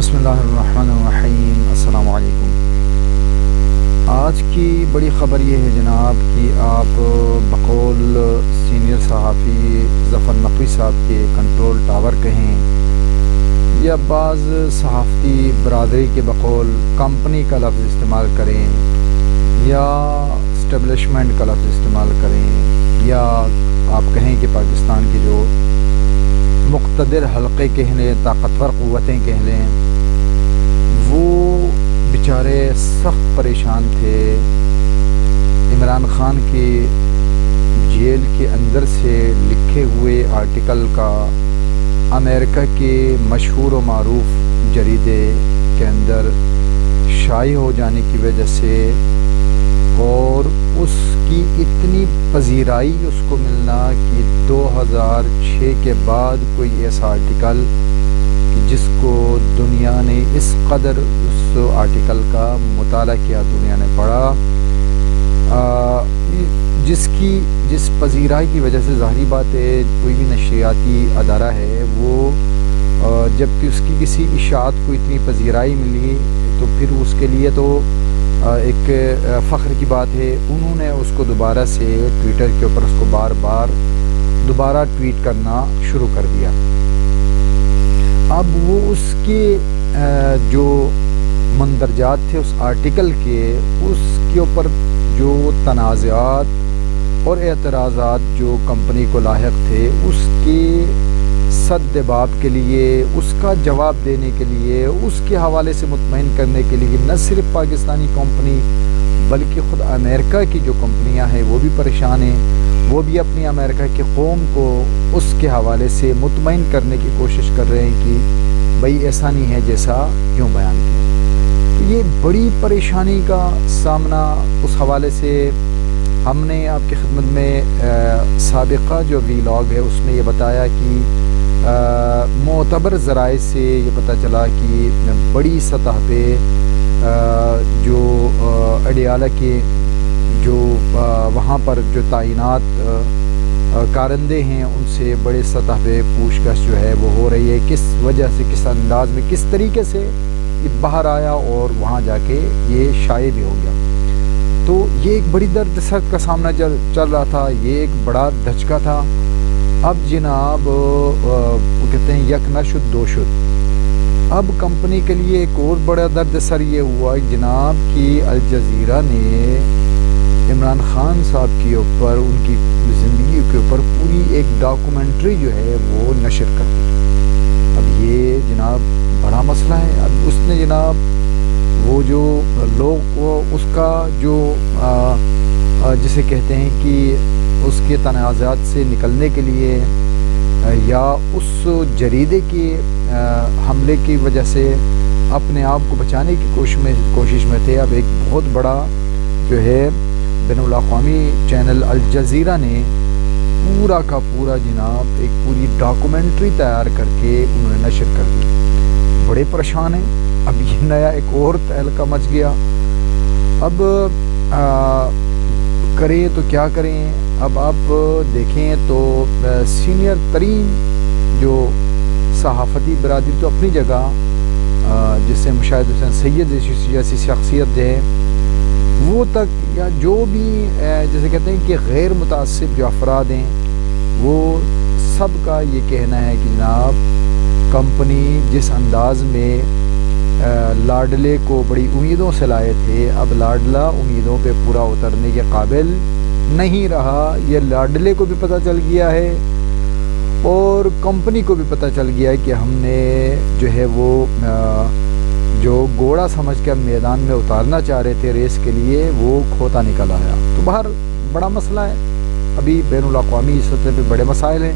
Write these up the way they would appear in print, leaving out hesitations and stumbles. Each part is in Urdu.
بسم اللہ الرحمن الرحیم۔ السلام علیکم۔ آج کی بڑی خبر یہ ہے جناب کہ آپ بقول سینئر صحافی ظفر نقوی صاحب کے کنٹرول ٹاور کہیں یا بعض صحافتی برادری کے بقول کمپنی کا لفظ استعمال کریں یا اسٹیبلشمنٹ کا لفظ استعمال کریں یا آپ کہیں کہ پاکستان کے جو مقتدر حلقے کہہ لیں، طاقتور قوتیں کہہ لیں، وہ بیچارے سخت پریشان تھے عمران خان کے جیل کے اندر سے لکھے ہوئے آرٹیکل کا امریکہ کے مشہور و معروف جریدے کے اندر شائع ہو جانے کی وجہ سے اور اس کی اتنی پذیرائی اس کو ملنا کہ 2006 کے بعد کوئی ایسا آرٹیکل جس کو دنیا نے اس قدر اس آرٹیکل کا مطالعہ کیا، دنیا نے پڑھا، جس پذیرائی کی وجہ سے ظاہری بات ہے کوئی بھی نشریاتی ادارہ ہے وہ جب کہ اس کی کسی اشاعت کو اتنی پذیرائی ملی تو پھر اس کے لیے تو ایک فخر کی بات ہے۔ انہوں نے اس کو دوبارہ سے ٹویٹر کے اوپر اس کو بار بار دوبارہ ٹویٹ کرنا شروع کر دیا۔ اب وہ اس کے جو مندرجات تھے اس آرٹیکل کے، اس کے اوپر جو تنازعات اور اعتراضات جو کمپنی کو لاحق تھے، اس کے سد باب کے لیے، اس کا جواب دینے کے لیے، اس کے حوالے سے مطمئن کرنے کے لیے نہ صرف پاکستانی کمپنی بلکہ خود امریکہ کی جو کمپنیاں ہیں وہ بھی پریشان ہیں، وہ بھی اپنی امریکہ کی قوم کو اس کے حوالے سے مطمئن کرنے کی کوشش کر رہے ہیں کہ بھئی ایسا نہیں ہے جیسا یوں بیان کیا۔ تو یہ بڑی پریشانی کا سامنا اس حوالے سے ہم نے آپ کی خدمت میں سابقہ جو ویلاگ ہے اس میں یہ بتایا کہ معتبر ذرائع سے یہ پتہ چلا کہ بڑی سطح پہ جو اڈیالہ کے جو وہاں پر جو تعینات کارندے ہیں ان سے بڑے سطح پہ پوچھ گچھ جو ہے وہ ہو رہی ہے، کس وجہ سے، کس انداز میں، کس طریقے سے یہ باہر آیا اور وہاں جا کے یہ شائع بھی ہو گیا۔ تو یہ ایک بڑی درد سر کا سامنا چل رہا تھا، یہ ایک بڑا دھچکا تھا۔ اب جناب وہ کہتے ہیں یک نہ شد دو شد، اب کمپنی کے لیے ایک اور بڑا درد سر یہ ہوا جناب کہ الجزیرہ نے عمران خان صاحب کے اوپر، ان کی زندگی کے اوپر پوری ایک ڈاکومنٹری جو ہے وہ نشر کر دی۔ اب یہ جناب بڑا مسئلہ ہے۔ اب اس نے جناب وہ جو لوگ کو اس کا جو جسے کہتے ہیں کہ اس کے تنازعات سے نکلنے کے لیے یا اس جریدے کے حملے کی وجہ سے اپنے آپ کو بچانے کی کوشش میں تھے۔ اب ایک بہت بڑا جو ہے بین الاقوامی چینل الجزیرہ نے پورا کا پورا جناب ایک پوری ڈاکومنٹری تیار کر کے انہوں نے نشر کر دی۔ بڑے پریشان ہیں۔ اب یہ نیا ایک اور تہلکہ مچ گیا۔ اب کریں تو کیا کریں؟ اب آپ دیکھیں تو سینئر ترین جو صحافتی برادری تو اپنی جگہ جسے مشاہد حسین سید جیسی شخصیت ہے وہ تک، یا جو بھی جیسے کہتے ہیں کہ غیر متعصب جو افراد ہیں وہ سب کا یہ کہنا ہے کہ جناب کمپنی جس انداز میں لاڈلے کو بڑی امیدوں سے لائے تھے، اب لاڈلا امیدوں پہ پورا اترنے کے قابل نہیں رہا۔ یہ لاڈلے کو بھی پتہ چل گیا ہے اور کمپنی کو بھی پتہ چل گیا ہے کہ ہم نے جو ہے وہ جو گھوڑا سمجھ کر میدان میں اتارنا چاہ رہے تھے ریس کے لیے، وہ کھوتا نکل آیا۔ تو باہر بڑا مسئلہ ہے، ابھی بین الاقوامی سطح پہ بڑے مسائل ہیں،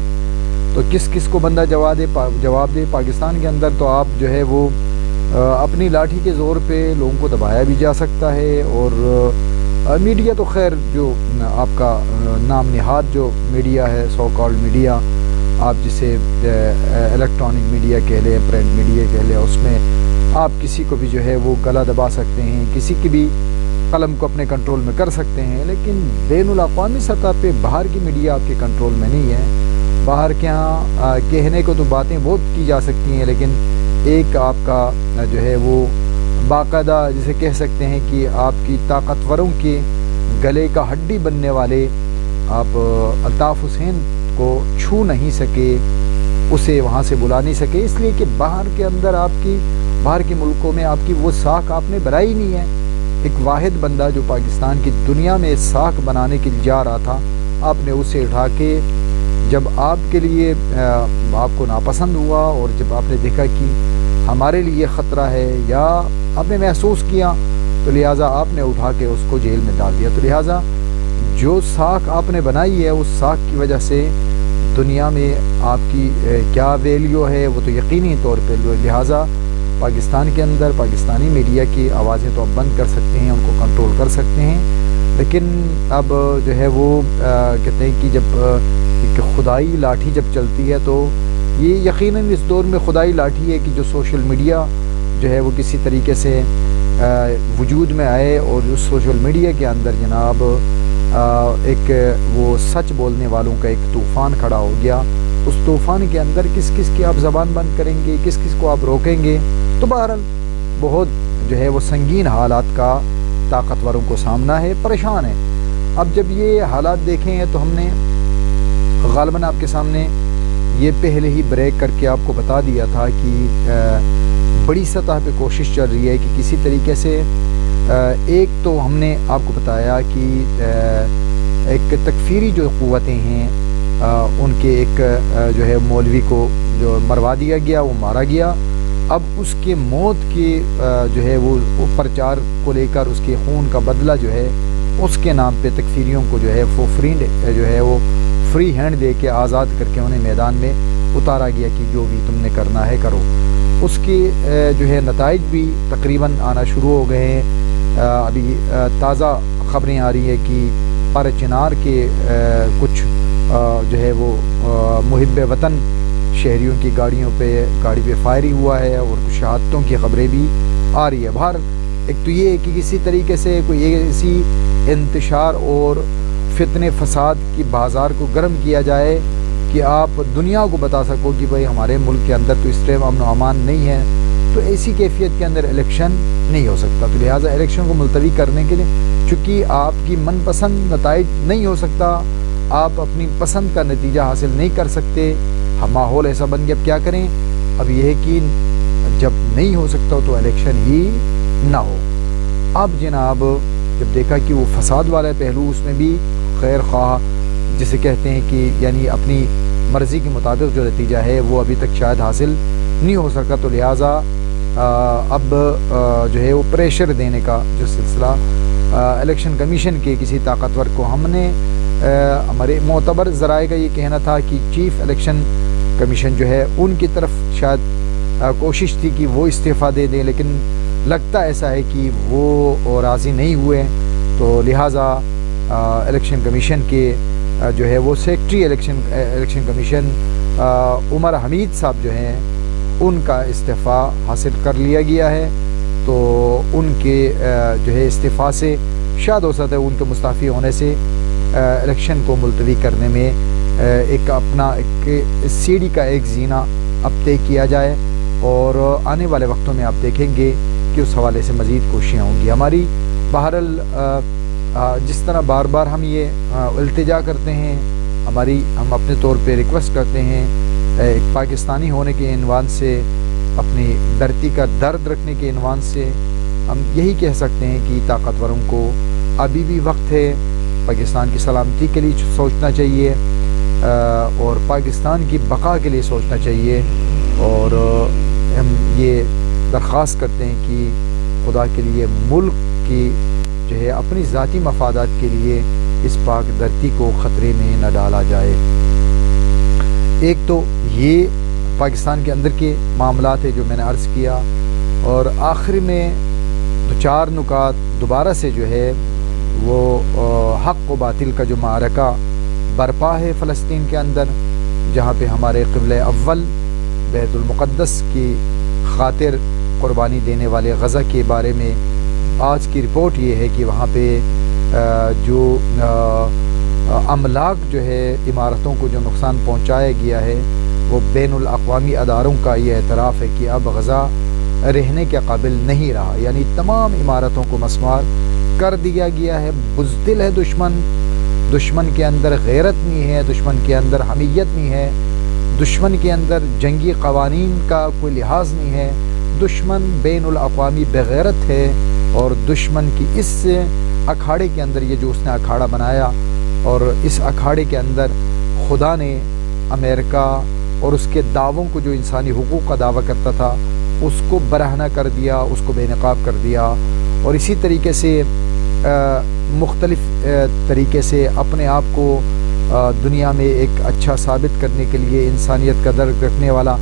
تو کس کس کو بندہ جواب دے۔ پاکستان کے اندر تو آپ جو ہے وہ اپنی لاٹھی کے زور پہ لوگوں کو دبایا بھی جا سکتا ہے، اور میڈیا تو خیر جو آپ کا نام نہاد جو میڈیا ہے، سو کالڈ میڈیا، آپ جسے الیکٹرانک میڈیا کہہ لیں، پرنٹ میڈیا کہہ لیں، اس میں آپ کسی کو بھی جو ہے وہ گلا دبا سکتے ہیں، کسی کی بھی قلم کو اپنے کنٹرول میں کر سکتے ہیں، لیکن بین الاقوامی سطح پہ باہر کی میڈیا آپ کے کنٹرول میں نہیں ہے۔ باہر کے ہاں کہنے کو تو باتیں بہت کی جا سکتی ہیں، لیکن ایک آپ کا جو ہے وہ باقاعدہ جسے کہہ سکتے ہیں کہ آپ کی طاقتوروں کے گلے کا ہڈی بننے والے آپ الطاف حسین کو چھو نہیں سکے، اسے وہاں سے بلا نہیں سکے، اس لیے کہ باہر کے اندر آپ کی باہر کے ملکوں میں آپ کی وہ ساکھ آپ نے بنائی نہیں ہے۔ ایک واحد بندہ جو پاکستان کی دنیا میں ساکھ بنانے کے لیے جا رہا تھا، آپ نے اسے اٹھا کے جب آپ کے لیے آپ کو ناپسند ہوا اور جب آپ نے دیکھا کہ ہمارے لیے خطرہ ہے یا آپ نے محسوس کیا تو لہٰذا آپ نے اٹھا کے اس کو جیل میں ڈال دیا۔ تو لہٰذا جو ساکھ آپ نے بنائی ہے اس ساکھ کی وجہ سے دنیا میں آپ کی کیا ویلیو ہے وہ تو یقینی طور پہ، لہٰذا پاکستان کے اندر پاکستانی میڈیا کی آوازیں تو آپ بند کر سکتے ہیں، ان کو کنٹرول کر سکتے ہیں، لیکن اب جو ہے وہ کہتے ہیں کہ جب ایک خدائی لاٹھی جب چلتی ہے تو یہ یقیناً اس دور میں خدائی لاٹھی ہے کہ جو سوشل میڈیا جو ہے وہ کسی طریقے سے وجود میں آئے اور اس سوشل میڈیا کے اندر جناب ایک وہ سچ بولنے والوں کا ایک طوفان کھڑا ہو گیا۔ اس طوفان کے اندر کس کس کی آپ زبان بند کریں گے، کس کس کو آپ روکیں گے؟ تو بہرحال بہت جو ہے وہ سنگین حالات کا طاقتوروں کو سامنا ہے، پریشان ہے۔ اب جب یہ حالات دیکھیں ہیں تو ہم نے غالباً آپ کے سامنے یہ پہلے ہی بریک کر کے آپ کو بتا دیا تھا کہ بڑی سطح پہ کوشش چل رہی ہے کہ کسی طریقے سے ایک تو ہم نے آپ کو بتایا کہ ایک تکفیری جو قوتیں ہیں ان کے ایک جو ہے مولوی کو جو مروا دیا گیا، وہ مارا گیا۔ اب اس کے موت کے جو ہے وہ پرچار کو لے کر اس کے خون کا بدلہ جو ہے اس کے نام پہ تکفیریوں کو جو ہے وہ فری ہینڈ دے کے آزاد کر کے انہیں میدان میں اتارا گیا کہ جو بھی تم نے کرنا ہے کرو۔ اس کے جو ہے نتائج بھی تقریباً آنا شروع ہو گئے ہیں۔ ابھی تازہ خبریں آ رہی ہیں کہ پر چنار کے کچھ جو ہے وہ محب وطن شہریوں کی گاڑی پہ فائرنگ ہوا ہے اور کچھ شہادتوں کی خبریں بھی آ رہی ہے۔ باہر ایک تو یہ ہے کہ کسی طریقے سے کوئی ایسی انتشار اور فتنے فساد کی بازار کو گرم کیا جائے کہ آپ دنیا کو بتا سکو کہ بھائی ہمارے ملک کے اندر تو اس طرح امن و امان نہیں ہے، تو ایسی کیفیت کے اندر الیکشن نہیں ہو سکتا۔ تو لہٰذا الیکشن کو ملتوی کرنے کے لیے چونکہ آپ کی من پسند نتائج نہیں ہو سکتا، آپ اپنی پسند کا نتیجہ حاصل نہیں کر سکتے، ماحول ایسا بن گیا، اب کیا کریں؟ اب یہ ہے کہ جب نہیں ہو سکتا تو الیکشن ہی نہ ہو۔ اب جناب جب دیکھا کہ وہ فساد والا پہلو اس میں بھی خیر خواہ جسے کہتے ہیں کہ یعنی اپنی مرضی کے مطابق جو نتیجہ ہے وہ ابھی تک شاید حاصل نہیں ہو سکا، تو لہٰذا اب جو ہے وہ پریشر دینے کا جو سلسلہ الیکشن کمیشن کے کسی طاقتور کو ہم نے ہمارے معتبر ذرائع کا یہ کہنا تھا کہ چیف الیکشن کمیشن جو ہے ان کی طرف شاید کوشش تھی کہ وہ استعفیٰ دے دیں، لیکن لگتا ایسا ہے کہ وہ راضی نہیں ہوئے، تو لہٰذا الیکشن کمیشن کے جو ہے وہ سیکٹری الیکشن کمیشن عمر حمید صاحب جو ہیں ان کا استعفیٰ حاصل کر لیا گیا ہے۔ تو ان کے جو ہے استعفاء سے شاید ہو سکتا ہے ان کے مستعفی ہونے سے الیکشن کو ملتوی کرنے میں ایک اپنا ایک سیڑھی کا ایک زینہ اب طے کیا جائے، اور آنے والے وقتوں میں آپ دیکھیں گے کہ اس حوالے سے مزید کوششیں ہوں گی ہماری۔ بہرحال جس طرح بار بار ہم یہ التجا کرتے ہیں، ہم اپنے طور پہ ریکویسٹ کرتے ہیں ایک پاکستانی ہونے کے عنوان سے، اپنی دھرتی کا درد رکھنے کے عنوان سے ہم یہی کہہ سکتے ہیں کہ طاقتوروں کو ابھی بھی وقت ہے، پاکستان کی سلامتی کے لیے سوچنا چاہیے اور پاکستان کی بقا کے لیے سوچنا چاہیے، اور ہم یہ درخواست کرتے ہیں کہ خدا کے لیے ملک کی جو ہے اپنی ذاتی مفادات کے لیے اس پاک دھرتی کو خطرے میں نہ ڈالا جائے۔ ایک تو یہ پاکستان کے اندر کے معاملات ہے جو میں نے عرض کیا، اور آخر میں دو چار نکات دوبارہ سے جو ہے وہ حق و باطل کا جو معرکہ برپا ہے فلسطین کے اندر، جہاں پہ ہمارے قبلہ اول بیت المقدس کی خاطر قربانی دینے والے غزہ کے بارے میں آج کی رپورٹ یہ ہے کہ وہاں پہ جو املاک جو ہے عمارتوں کو جو نقصان پہنچایا گیا ہے وہ بین الاقوامی اداروں کا یہ اعتراف ہے کہ اب غزہ رہنے کے قابل نہیں رہا، یعنی تمام عمارتوں کو مسمار کر دیا گیا ہے۔ بزدل ہے دشمن کے اندر غیرت نہیں ہے، دشمن کے اندر حمیت نہیں ہے، دشمن کے اندر جنگی قوانین کا کوئی لحاظ نہیں ہے، دشمن بین الاقوامی بغیرت ہے، اور دشمن کی اس اکھاڑے کے اندر یہ جو اس نے اکھاڑا بنایا، اور اس اکھاڑے کے اندر خدا نے امریکہ اور اس کے دعووں کو، جو انسانی حقوق کا دعویٰ کرتا تھا، اس کو برہنہ کر دیا، اس کو بے نقاب کر دیا، اور اسی طریقے سے مختلف طریقے سے اپنے آپ کو دنیا میں ایک اچھا ثابت کرنے کے لیے، انسانیت کا درد رکھنے والا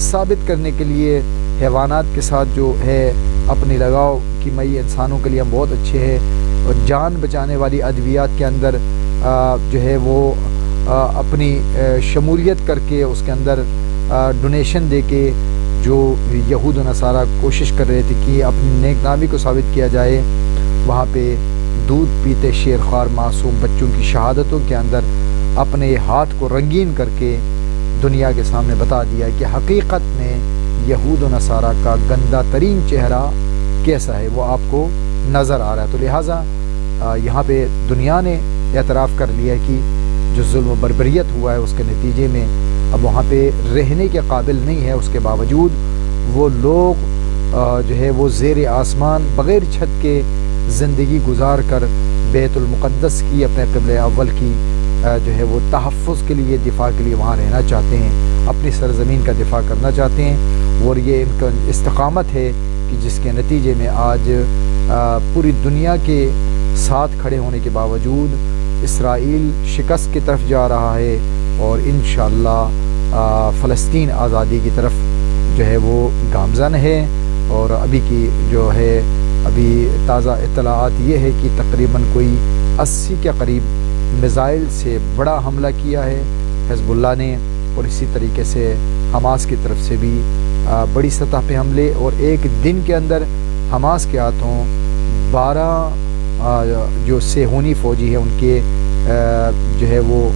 ثابت کرنے کے لیے حیوانات کے ساتھ جو ہے اپنی لگاؤ کہ میں انسانوں کے لیے ہم بہت اچھے ہیں، اور جان بچانے والی ادویات کے اندر جو ہے وہ اپنی شمولیت کر کے اس کے اندر ڈونیشن دے کے، جو یہود و نصارہ کوشش کر رہے تھے کہ اپنی نیک نامی کو ثابت کیا جائے، وہاں پہ دودھ پیتے شیرخوار معصوم بچوں کی شہادتوں کے اندر اپنے ہاتھ کو رنگین کر کے دنیا کے سامنے بتا دیا کہ حقیقت میں یہود و نصارہ کا گندہ ترین چہرہ کیسا ہے، وہ آپ کو نظر آ رہا ہے۔ تو لہٰذا یہاں پہ دنیا نے اعتراف کر لیا کہ جو ظلم و بربریت ہوا ہے اس کے نتیجے میں اب وہاں پہ رہنے کے قابل نہیں ہے، اس کے باوجود وہ لوگ جو ہے وہ زیر آسمان بغیر چھت کے زندگی گزار کر بیت المقدس کی، اپنے قبلہ اول کی جو ہے وہ تحفظ کے لیے، دفاع کے لیے وہاں رہنا چاہتے ہیں، اپنی سرزمین کا دفاع کرنا چاہتے ہیں، اور یہ ان کا استقامت ہے کہ جس کے نتیجے میں آج پوری دنیا کے ساتھ کھڑے ہونے کے باوجود اسرائیل شکست کی طرف جا رہا ہے، اور انشاءاللہ فلسطین آزادی کی طرف جو ہے وہ گامزن ہے۔ اور ابھی کی جو ہے ابھی تازہ اطلاعات یہ ہے کہ تقریباً کوئی 80 کے قریب میزائل سے بڑا حملہ کیا ہے حزب اللہ نے، اور اسی طریقے سے حماس کی طرف سے بھی بڑی سطح پہ حملے، اور ایک دن کے اندر حماس کے ہاتھوں 12 جو صہیونی فوجی ہیں ان کے جو ہے وہ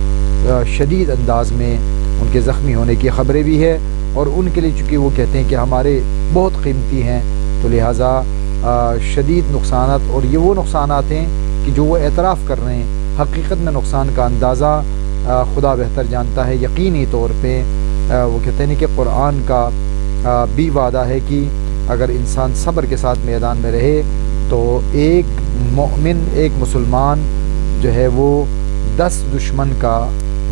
شدید انداز میں ان کے زخمی ہونے کی خبریں بھی ہے، اور ان کے لیے چونکہ وہ کہتے ہیں کہ ہمارے بہت قیمتی ہیں، تو لہٰذا شدید نقصانات، اور یہ وہ نقصانات ہیں کہ جو وہ اعتراف کر رہے ہیں، حقیقت میں نقصان کا اندازہ خدا بہتر جانتا ہے۔ یقینی طور پہ وہ کہتے ہیں کہ قرآن کا بھی وعدہ ہے کہ اگر انسان صبر کے ساتھ میدان میں رہے تو ایک مومن، ایک مسلمان جو ہے وہ 10 دشمن کا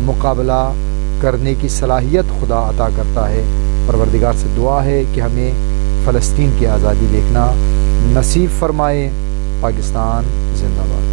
مقابلہ کرنے کی صلاحیت خدا عطا کرتا ہے۔ پروردگار سے دعا ہے کہ ہمیں فلسطین کی آزادی دیکھنا نصیب فرمائے۔ پاکستان زندہ باد۔